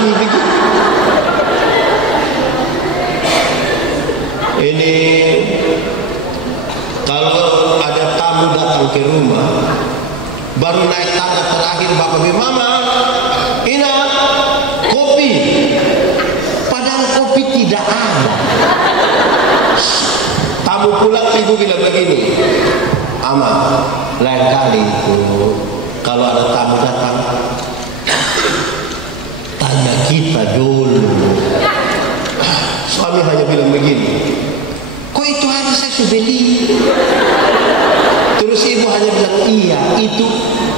suami begitu. Ini kalau ada tamu datang ke rumah, baru naik tangga terakhir bapak bilang, mama, ini kopi. Padahal kopi tidak ada. Tamu pulang, ibu bilang begini, ama, lain kali itu kalau ada tamu datang, tanya kita dulu. Suami hanya bilang begini, kok itu hari saya sudah beli? Terus ibu hanya bilang, iya, itu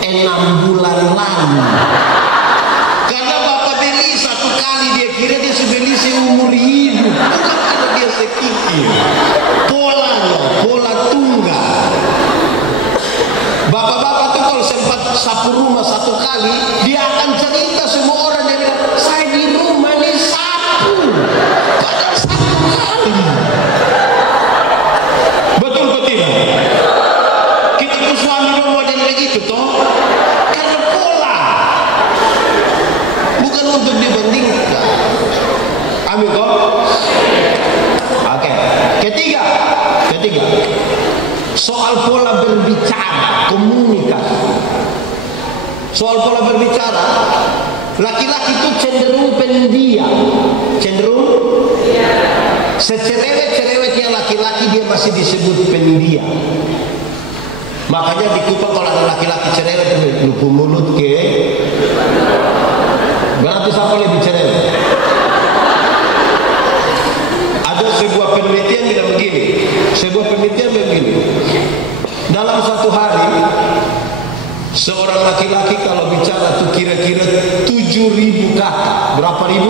6 bulan lalu. Karena bapak beli satu kali, dia kira dia sudah beli seumur hidup. Bukan karena dia sekikir. Polanya, pola tunggal. Bapak-bapak tuh kalau sempat sapu rumah satu kali, dia akan cerita semua orang, dia bilang, saya di rumah nih sapu. Padahal satu kali. Betul atau tidak? Kita tuh suami dong model begitu toh. Karena pola. Bukan untuk dibandingkan. Amin kok. Oke. Ketiga. Soal pola berbicara, komunikasi. Soal pola berbicara, laki-laki itu cenderung pendiam. Cenderung? Secerewet-cerewetnya laki-laki dia masih disebut pendiam. Makanya di Kupang kalau ada laki-laki cerewet, lupu mulut ke. Berarti siapa lebih cerewet? Ada sebuah penelitian bilang begini. Dalam satu hari, seorang laki-laki kalau bicara tuh kira-kira 7.000 kata. Berapa ribu?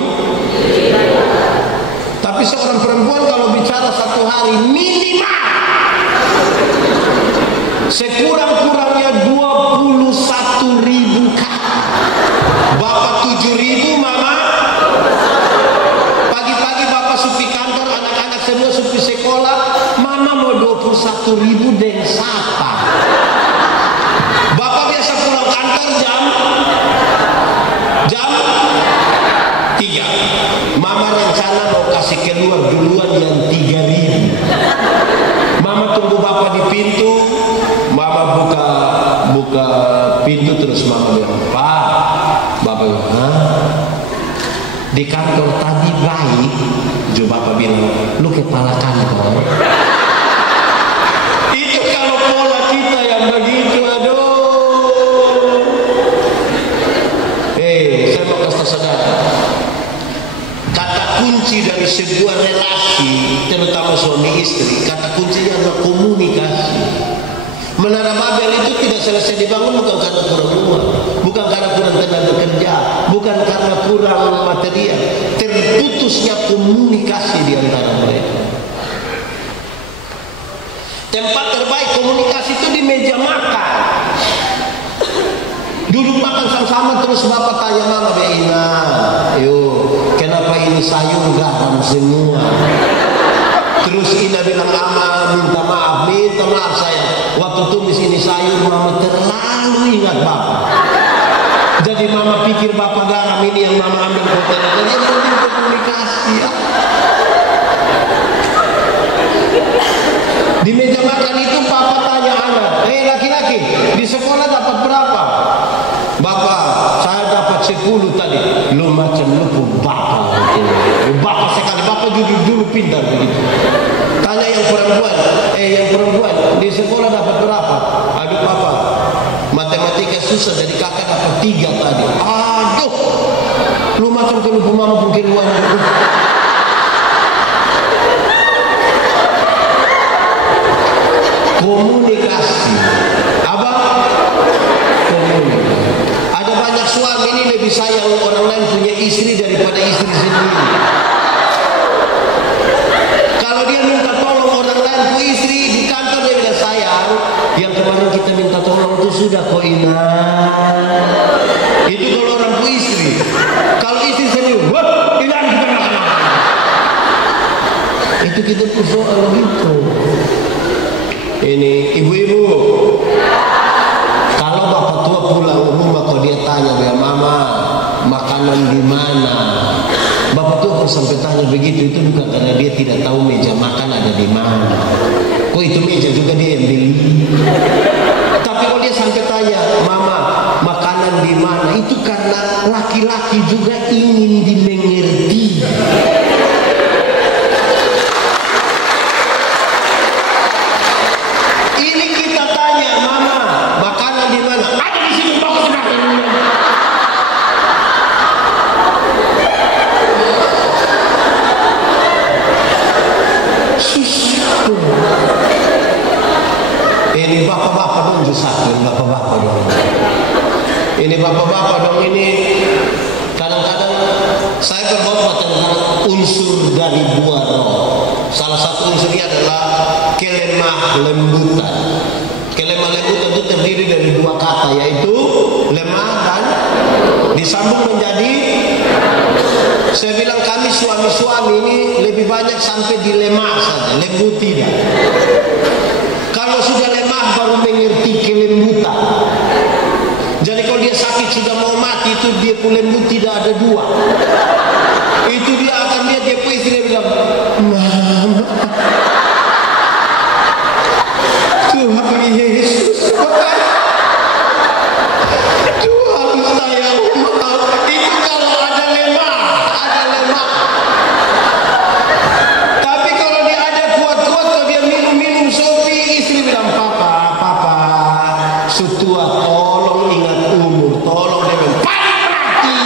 Tapi seorang perempuan kalau bicara satu hari minimal sekurang-kurangnya 21.000 kata. Bapak 7.000, mama pagi-pagi bapak supi kantor, anak-anak semua supi sekolah, mama mau 21.000 dan sapa. Bapak biasa pulang kantor jam 3. Mama rencana mau kasih keluar duluan yang 3.000. Mama tunggu bapak di pintu. Mama buka pintu, terus mama bilang, Pak. Bapak bilang, hah? Di kantor tadi baik. Jo bapak bilang, lu kepala kantor. Itu kalau pola kita yang begitu, aduh. Saya mau kasih saudara, kata kunci dari sebuah relasi, terutama suami istri, kata kuncinya adalah komunikasi. Menara Babel itu tidak selesai dibangun bukan karena kurang uang, bukan karena kurang tenaga kerja, bukan karena kurang material. Terputusnya komunikasi di antara mereka. Tempat terbaik komunikasi itu di meja makan. Duduk makan sama-sama, terus bapak tanya mama, Beina, yuk, kenapa ini sayur garam semua? Terus Ina bilang, mama minta maaf saya. Waktu tumis ini sayur, mama terlalu ingat bapak. Jadi mama pikir bapak garam ini yang mama ambil fotonya. Jadi yang penting komunikasi. Di meja makan itu papa tanya anak, laki-laki, di sekolah dapat berapa? Bapak, saya dapat 10 tadi. Lu macam lu pun bapak. Bapak sekali, bapak dulu pintar begitu. Tanya yang perempuan, di sekolah dapat berapa? Aduh bapak, matematika susah, jadi kakak dapat 3 tadi. Aduh, lu macam kalau mama mungkin uang. Komunikasi, abang, komunikasi. Ada banyak suami ini lebih sayang orang lain punya istri daripada istri sendiri. Kalau dia minta tolong orang lain ke istri di kantor, dia bilang, sayang, yang kemarin kita minta tolong itu sudah kok Ina. Itu kalau orang ke istri. Kalau istri sendiri, wah, hilang kita makan. Itu kita persoalan gitu. Ini ibu-ibu, kalau bapak tua pulang rumah, kalau dia tanya, biar mama makan makanan di mana. Bapak tuh kalau sampai tanya begitu itu bukan karena dia tidak tahu meja makan ada di mana. Kok itu meja juga dia yang beli. Tapi kalau dia sampai tanya, mama makanan di mana, itu karena laki-laki juga ingin dimengerti. Ini kita tanya, mama makanan di mana? Ada di sini, bagus makan. Ini bapak-bapak dong satu, bapak-bapak dong. Ini bapak-bapak dong, ini kadang-kadang saya berkhotbah tentang unsur dari buah roh. Salah satu unsurnya adalah kelemah lembutan. Kelemah lembutan itu terdiri dari dua kata, yaitu lemah dan disambung menjadi. Saya bilang kami suami-suami ini lebih banyak sampai di lemah saja, lembut tidak. Kalau sudah lemah baru mengerti kelembutan. Jadi kalau dia sakit sudah mau mati itu dia pun lembut tidak ada dua. Itu dia akan lihat dia istri dia bilang, mama, Tuhan Yesus, Tuhan saya maaf. Itu kalau ada lemah, ada lemah. Tapi kalau dia ada kuat-kuat, kalau dia minum-minum sopi, istri bilang, papa, setua tolong ingat umur, tolong dia bilang, mati.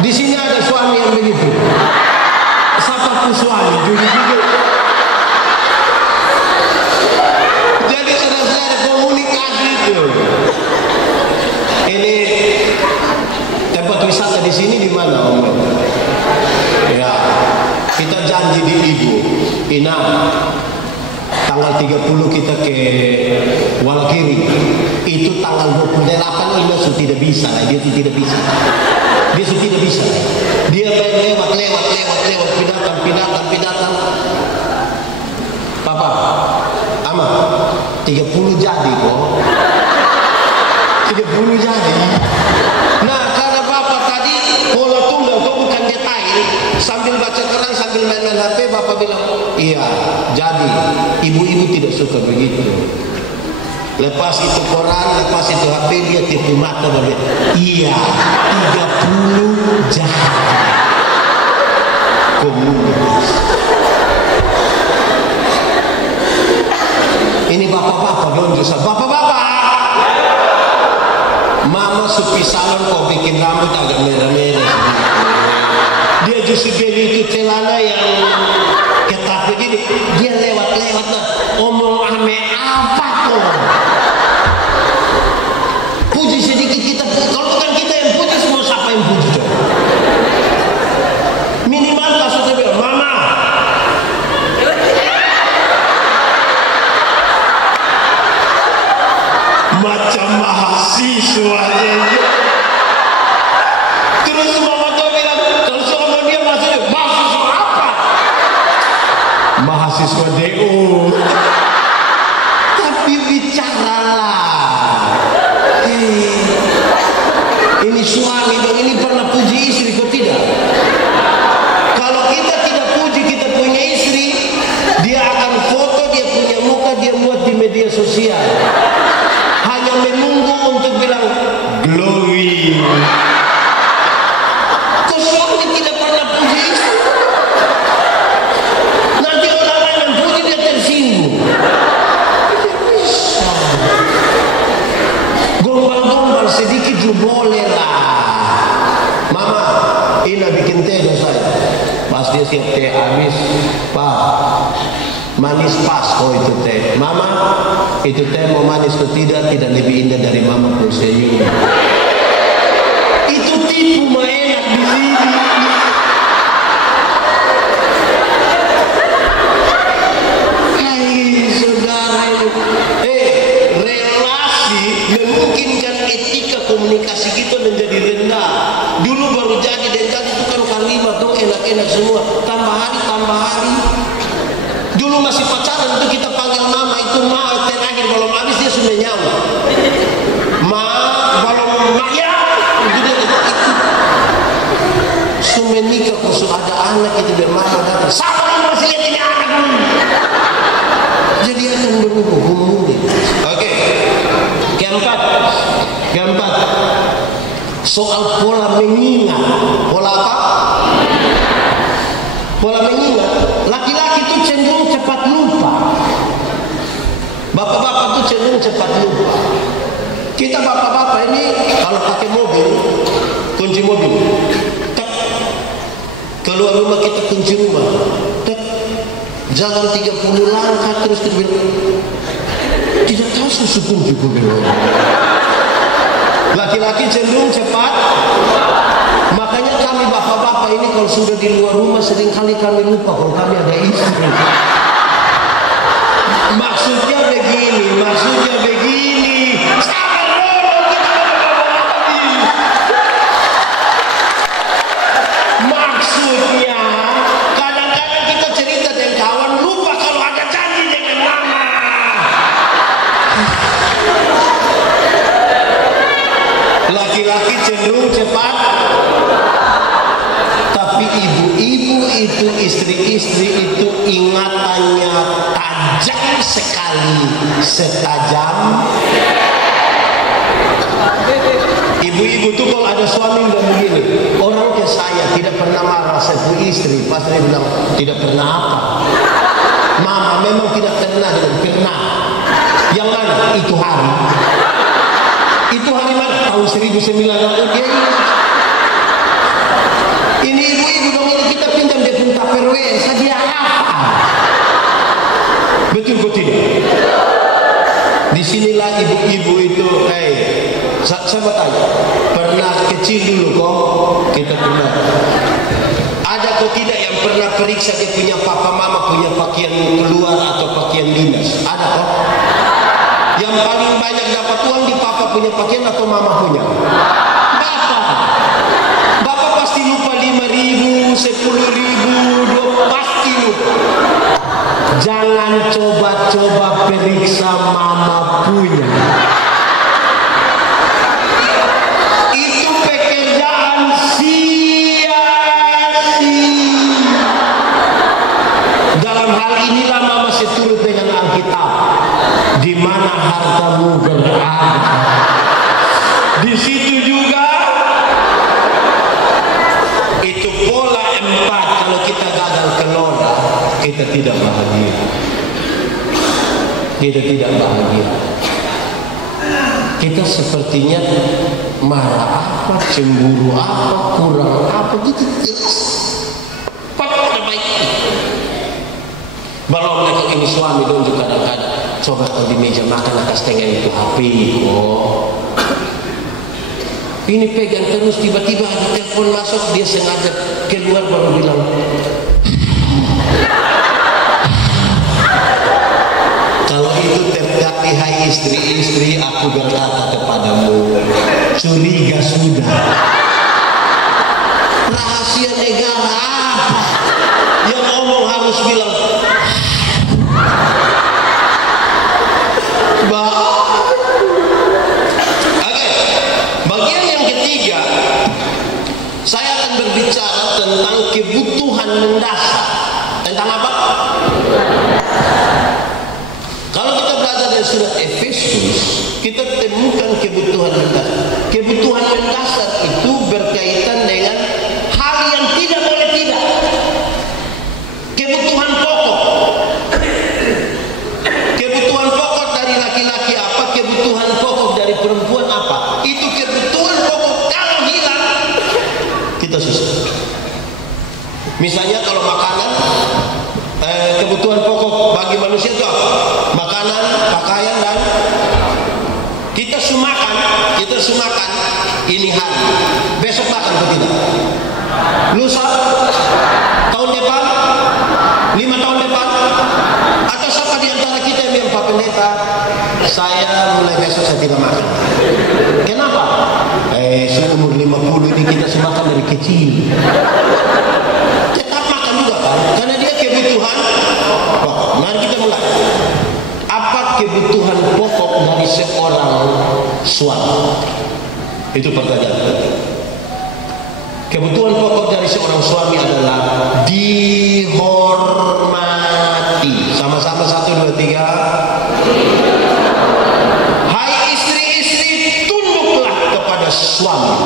Di sini ada suami yang begitu. Siapa pun suami, jujur-jujur. Jadi saudara-saudara ada komunikasi itu. Ini tempat wisata di sini di mana, Om? Ya, kita janji di Ibu Ina tanggal 30 kita ke Walakiri. Itu tanggal 28 Ina sudah tidak bisa lah, dia tidak bisa. Dia sudah tidak bisa. Dia lewat pindah. Papa, Ama, 30 jadi kok. 30 jadi. Nah, karena Bapak tadi pola tunggal kok bukan detail, sambil baca Quran sambil main HP, Bapak bilang, iya, jadi ibu-ibu tidak suka begitu. Lepas itu Quran, lepas itu HP, dia tipu mata dan dia, iya, 30 jadi. Komunikasi. Ini bapak-bapak dong justru. Bapak-bapak, mama supi salon kok bikin rambut agak merah-merah. Dia justru beli itu celana yang ketat begini. Dia lewat-lewat nah, omong ame apa kok? Puji sedikit kita. Kalau bukan kita yang puji, semua siapa yang puji dong? Minimal kasusnya bilang, mama. Macam mahasiswa aja. Terus mama tuh bilang, kalau sama dia mahasiswa apa? Mahasiswa DO. Tapi bicaralah. Ini suami dong, ini pernah puji istri kok tidak? Kalau kita tidak puji kita punya istri, dia akan foto dia punya muka, dia muat di media sosial. Hanya menunggu untuk bilang glowing. Kau suami tidak pernah puji istri. Nanti orang lain yang puji dia tersinggung. Gombal-gombal sedikit juga boleh lah. Mama, Ina bikin teh dong saya. Pas dia siap teh habis, Pak, manis pas kok itu teh. Mama, itu teh mau manis atau tidak lebih indah dari mama pun senyum. Itu tipu mah enak di sini. Hai saudara ini, relasi memungkinkan etika komunikasi kita menjadi rendah. Dulu baru jadi dan jadi itu kan kalimat tuh enak-enak semua. Tambah hari. Dulu masih pacaran itu kita panggil mama itu ma, terakhir belum habis dia sudah nyawa. Ma, belum ya, itu dia Keempat, soal pola mengingat. Pola apa? Pola mengingat. Laki-laki itu cenderung cepat lupa. Bapak-bapak itu cenderung cepat lupa. Kita bapak-bapak ini kalau pakai mobil, kunci mobil, tek, keluar rumah kita kunci rumah, tek, jalan 30 langkah terus kita bilang, tidak tahu susukun juga bilang. Laki-laki cenderung cepat. Makanya kami bapak-bapak ini kalau sudah di luar rumah seringkali kami lupa kalau kami ada istri. Maksudnya begini. Maksudnya kadang-kadang kita cerita dengan kawan lupa kalau ada janji dengan mama. Laki-laki cenderung cepat, tapi ibu-ibu itu, istri-istri itu ingatannya tajam sekali, setajam. Ibu-ibu tuh kalau ada suami udah begini, orang ke saya tidak pernah marah, saya punya istri, pas dia bilang tidak pernah apa. Mama memang tidak pernah, pernah. Yang mana? Itu hari. Itu hari mana? Tahun 1900 dia ini ibu-ibu dong, ini kita pinjam dia pun tupperware, dia apa? Betul kok tidak? Disinilah ibu-ibu itu, saya mau tanya, pernah kecil dulu kok? Kita pernah. Ada kok tidak yang pernah periksa dia punya papa mama punya pakaian keluar atau pakaian dinas? Ada kok? Yang paling banyak dapat uang di papa punya pakaian atau mama punya? Bapak pasti lupa 5.000, 10.000, pasti lupa. Jangan coba-coba periksa mama punya. Itu pekerjaan sia-sia. Dalam hal inilah mama seturut dengan Alkitab. Di mana hartamu berada, di situ juga. Itu pola 4. Kalau kita gagal kelola, kita tidak bahagia. Kita tidak bahagia. Kita sepertinya marah apa, cemburu apa, kurang apa, gitu. Pada baik. Kalau mereka ini suami dong juga kadang-kadang. Coba kalau di meja makan atas tengah itu HP kok. Ini pegang terus, tiba-tiba ada telepon masuk, dia sengaja keluar baru bilang. Kalau itu terjadi, hai istri-istri, aku berkata kepadamu, curiga sudah. Rahasia negara yang ngomong harus bilang. Bagian yang ketiga, saya akan berbicara tentang kebutuhan mendasar. Tentang apa? Kalau kita belajar dari surat Efesus, kita temukan kebutuhan mendasar. Kebutuhan mendasar itu berkaitan dengan hal yang tidak boleh tidak. Kebutuhan pokok. Kebutuhan pokok dari laki-laki apa? Kebutuhan pokok dari perempuan apa? Itu kebutuhan pokok kalau hilang, kita susah. Misalnya kalau makanan, kebutuhan pokok bagi manusia itu apa? Makanan, pakaian, dan kita sumakan ini hari. Besok makan atau tidak? Lusa, tahun depan, 5 tahun depan, atau siapa di antara kita yang bilang, Pak Pendeta, saya mulai besok saya tidak makan. Kenapa? Seumur 50 ini kita semakan dari kecil. Tetap makan juga kan? Karena dia kebutuhan pokok. Mari kita mulai. Apa kebutuhan pokok dari seorang suami? Itu pertanyaan. Kebutuhan pokok dari seorang suami adalah dihormati. Sama-sama 1, 2, 3. Hai istri-istri, kepada suami.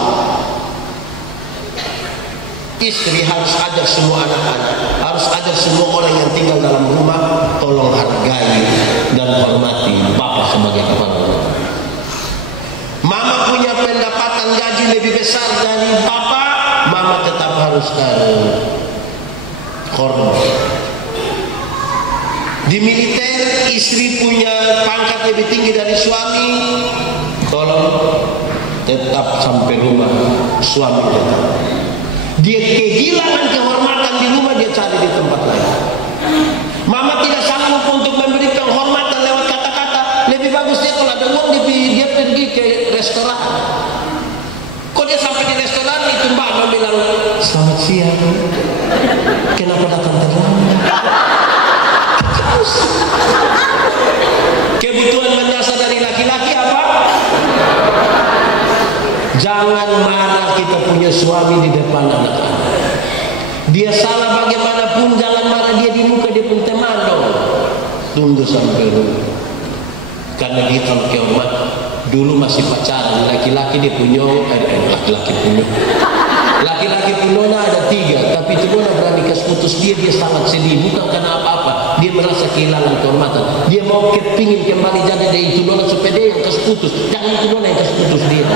Istri harus ajar semua anak-anak, harus ajar semua orang yang tinggal dalam rumah, tolong hargai dan hormati bapak sebagai kepala rumah. Mama punya pendapatan gaji lebih besar dari bapak, mama tetap harus hormat. Di militer, istri punya pangkat lebih tinggi dari suami, tolong tetap sampai rumah suami tetap. Dia kehilangan kehormatan di rumah, dia cari di tempat lain. Mama tidak sanggup untuk memberi penghormatan lewat kata-kata. Lebih bagus dia kalau ada uang dia pergi ke restoran. Kok dia sampai di restoran itu mbak bilang, selamat siang, kenapa datang terlambat? Kebutuhan mendasar dari laki-laki apa? Jangan marah kita punya suami di depan anak-anak. Dia salah bagaimanapun, jangan marah dia di muka, dia pun teman dong. Tunggu sampai rumah. Karena dia kalau kehormat, dulu masih pacaran, laki-laki dia punya, laki-laki punya ada 3, tapi itu nona berani kas putus dia sangat sedih, bukan karena apa-apa, dia merasa kehilangan kehormatan, dia mau kepingin kembali jadi dari itu nona supaya dia yang kas putus, jangan itu nona yang kas putus dia.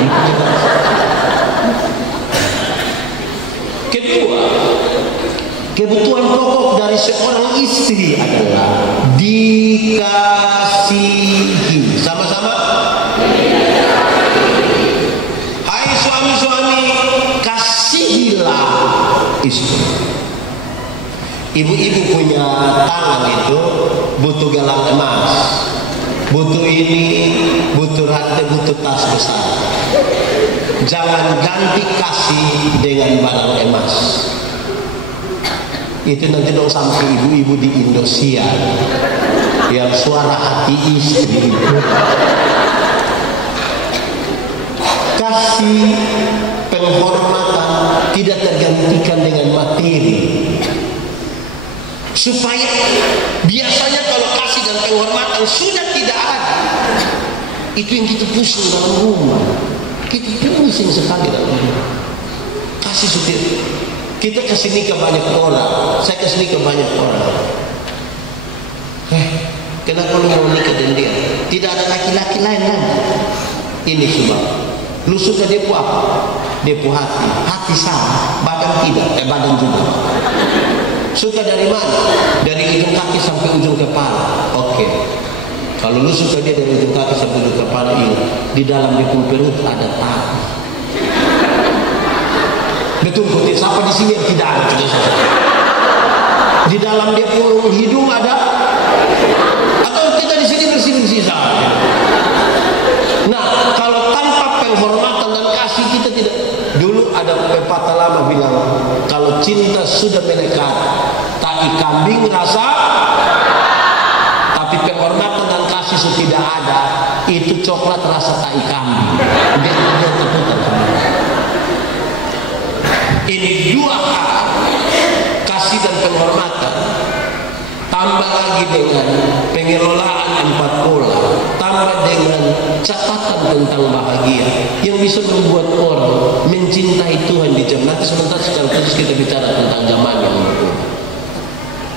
Kedua, kebutuhan pokok dari seorang istri adalah dikasihi. Sama-sama. Hai suami-suami, kasihilah istri. Ibu-ibu punya tangan itu butuh galang emas, butuh ini, butuh rantai, butuh tas besar. Jangan ganti kasih dengan barang emas. Itu nanti dong sampai ibu-ibu di Indosiar yang suara hati istri. Kasih penghormatan tidak tergantikan dengan materi. Supaya biasanya kalau kasih dan penghormatan sudah tidak ada, itu yang kita pusing dalam rumah. Kita pusing sekali dalam rumah. Kasih sudah. Kita kasih nikah banyak orang, saya kasih nikah banyak orang. Kenapa lu mau nikah dengan dia? Tidak ada laki-laki lain lagi. Ini sebab. Lu suka dia apa? Dia hati. Hati sama, badan tidak, badan juga. Suka dari mana? Dari ujung kaki sampai ujung kepala. Oke. Kalau lu suka dia dari ujung kaki sampai ujung kepala ini, di dalam dia pun perut ada tanah. Betul putih, siapa di sini yang tidak ada? Di dalam dia pun hidung ada, atau kita di sini bersih-bersih saja. Nah, kalau tanpa penghormatan dan kasih kita tidak. Dulu ada pepatah lama bilang, kalau cinta sudah melekat, tai kambing rasa, tapi penghormatan dan kasih sudah tidak ada, itu coklat rasa tai kambing. Dia terputar. Ini dua hal, kasih dan penghormatan, tambah lagi dengan pengelolaan 4 pola, tambah dengan catatan tentang bahagia yang bisa membuat orang mencintai Tuhan di zaman nanti. Sebentar secara khusus kita bicara tentang zaman yang berubah.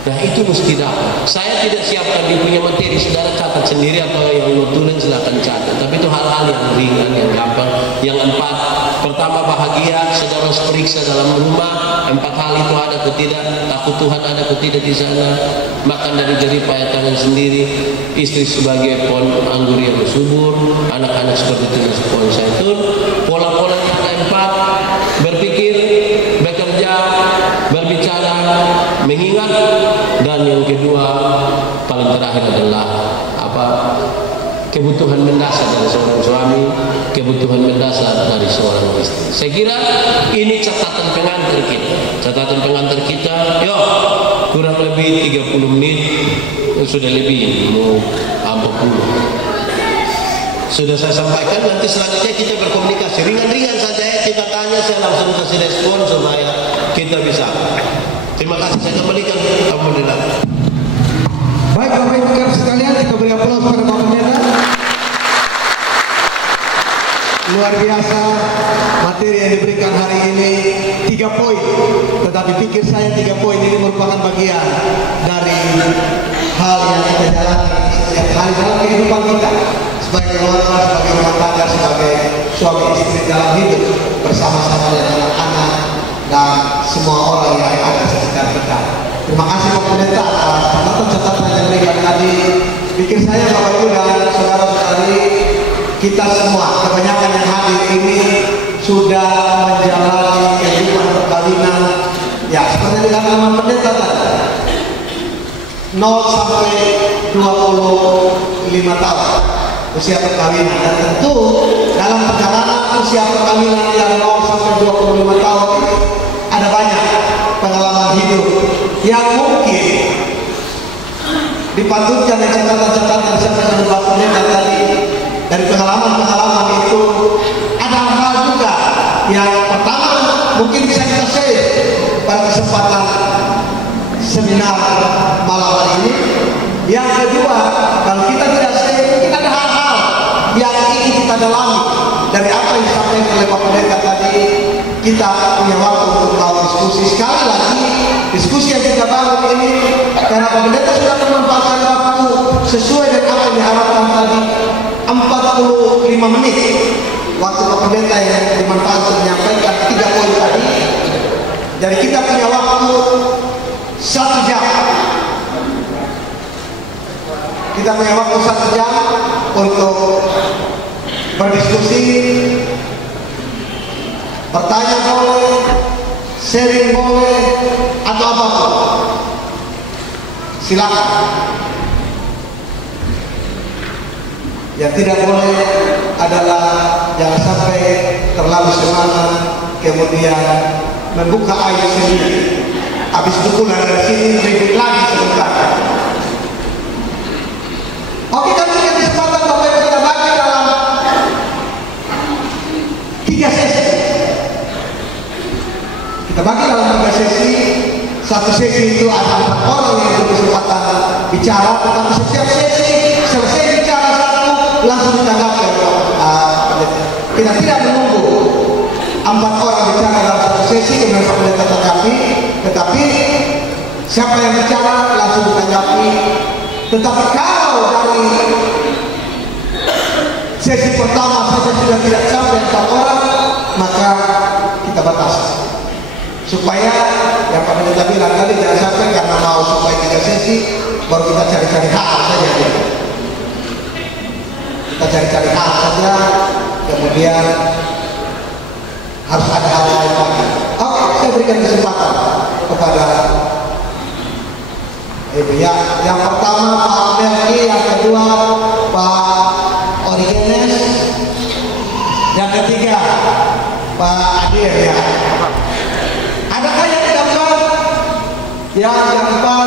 Nah itu mesti dapat. Saya tidak siapkan di punya materi, saudara catat sendiri atau yang lu tulis silakan catat. Tapi itu hal-hal yang ringan, yang gampang. Yang 4, pertama bahagia, saudara harus periksa dalam rumah 4 hal itu ada atau tidak, takut Tuhan ada atau tidak di sana, makan dari jerih payah tangan sendiri, istri sebagai pohon anggur yang subur, anak-anak seperti tunas pohon zaitun. Pola-pola yang keempat, berpikir, bekerja, berbicara, mengingat, dan yang kedua paling terakhir adalah apa? Kebutuhan mendasar dari seorang suami, kebutuhan mendasar dari seorang istri. Saya kira ini catatan pengantar kita. Catatan pengantar kita, yuk kurang lebih 30 menit, sudah lebih mau 40. Sudah saya sampaikan, nanti selanjutnya kita berkomunikasi ringan-ringan saja ya. Kita tanya, saya langsung kasih respon supaya kita bisa. Terima kasih, saya kembalikan. Alhamdulillah. Baik Bapak Ibu sekalian, kita beri aplaus pada Bapak Pendeta. Luar luar biasa materi yang diberikan hari ini. 3 poin, tetapi pikir saya 3 poin ini merupakan bagian dari hal yang kita jalani setiap hari dalam kehidupan kita sebagai keluarga, sebagai rumah tangga, sebagai suami istri dalam hidup bersama-sama dengan anak-anak dan semua orang yang ada di sekitar kita. Terima kasih Pak Pendeta atas catatan-catatan yang diberikan tadi. Pikir saya Bapak Ibu dan saudara-saudari, kita semua kebanyakan yang hadir ini sudah menjalani kehidupan perkawinan ya seperti dikatakan Pendeta tadi, 0 sampai 25 tahun usia perkawinan. Dan tentu dalam perjalanan usia perkawinan yang 0 sampai 25 tahun ini ada banyak pengalaman hidup yang mungkin dipatutkan dengan catatan-catatan yang disampaikan oleh Pak Pendeta tadi. Dari pengalaman-pengalaman itu ada hal juga yang pertama mungkin bisa kita share pada kesempatan seminar malam hari ini. Yang kedua, kalau kita tidak share mungkin ada hal-hal yang ingin kita dalami dari apa yang disampaikan oleh Pak Pendeta tadi. Kita punya waktu untuk mau diskusi. Sekali lagi, diskusi yang kita bangun ini karena Pak Pendeta sudah memanfaatkan waktu sesuai dengan apa yang diharapkan tadi, 45 menit waktu Pak Pendeta yang dimanfaatkan untuk menyampaikan 3 poin tadi. Jadi kita punya waktu 1 jam. Kita punya waktu 1 jam untuk berdiskusi, bertanya boleh, sharing boleh, atau apapun. Silakan. Yang tidak boleh adalah jangan sampai terlalu semangat kemudian membuka air sendiri. Habis pukulan dari sini ribut lagi sebentar. Oke, kami punya kesempatan Bapak Ibu kita bagi dalam 3 sesi. Kita bagi dalam 3 sesi. 1 sesi itu ada 4 orang yang berkesempatan bicara, tetapi setiap sesi selesai bicara satu langsung ditanggapi oleh pendeta. Kita tidak menunggu 4 orang bicara dalam 1 sesi kemudian Pak Pendeta tanggapi, tetapi siapa yang bicara langsung ditanggapi. Tetapi kalau dari sesi pertama saja sudah tidak sampai 4 orang, maka kita batasi supaya yang Pak Pendeta bilang tadi jangan sampai karena mau supaya 3 sesi baru kita cari-cari hak saja. Kita cari-cari hak saja, kemudian harus ada hal lain lagi. Oke, saya berikan kesempatan kepada Ibu ya. Yang pertama Pak Melki, yang kedua Pak Origenes, yang ketiga Pak Adir ya. Adakah yang keempat? Yang keempat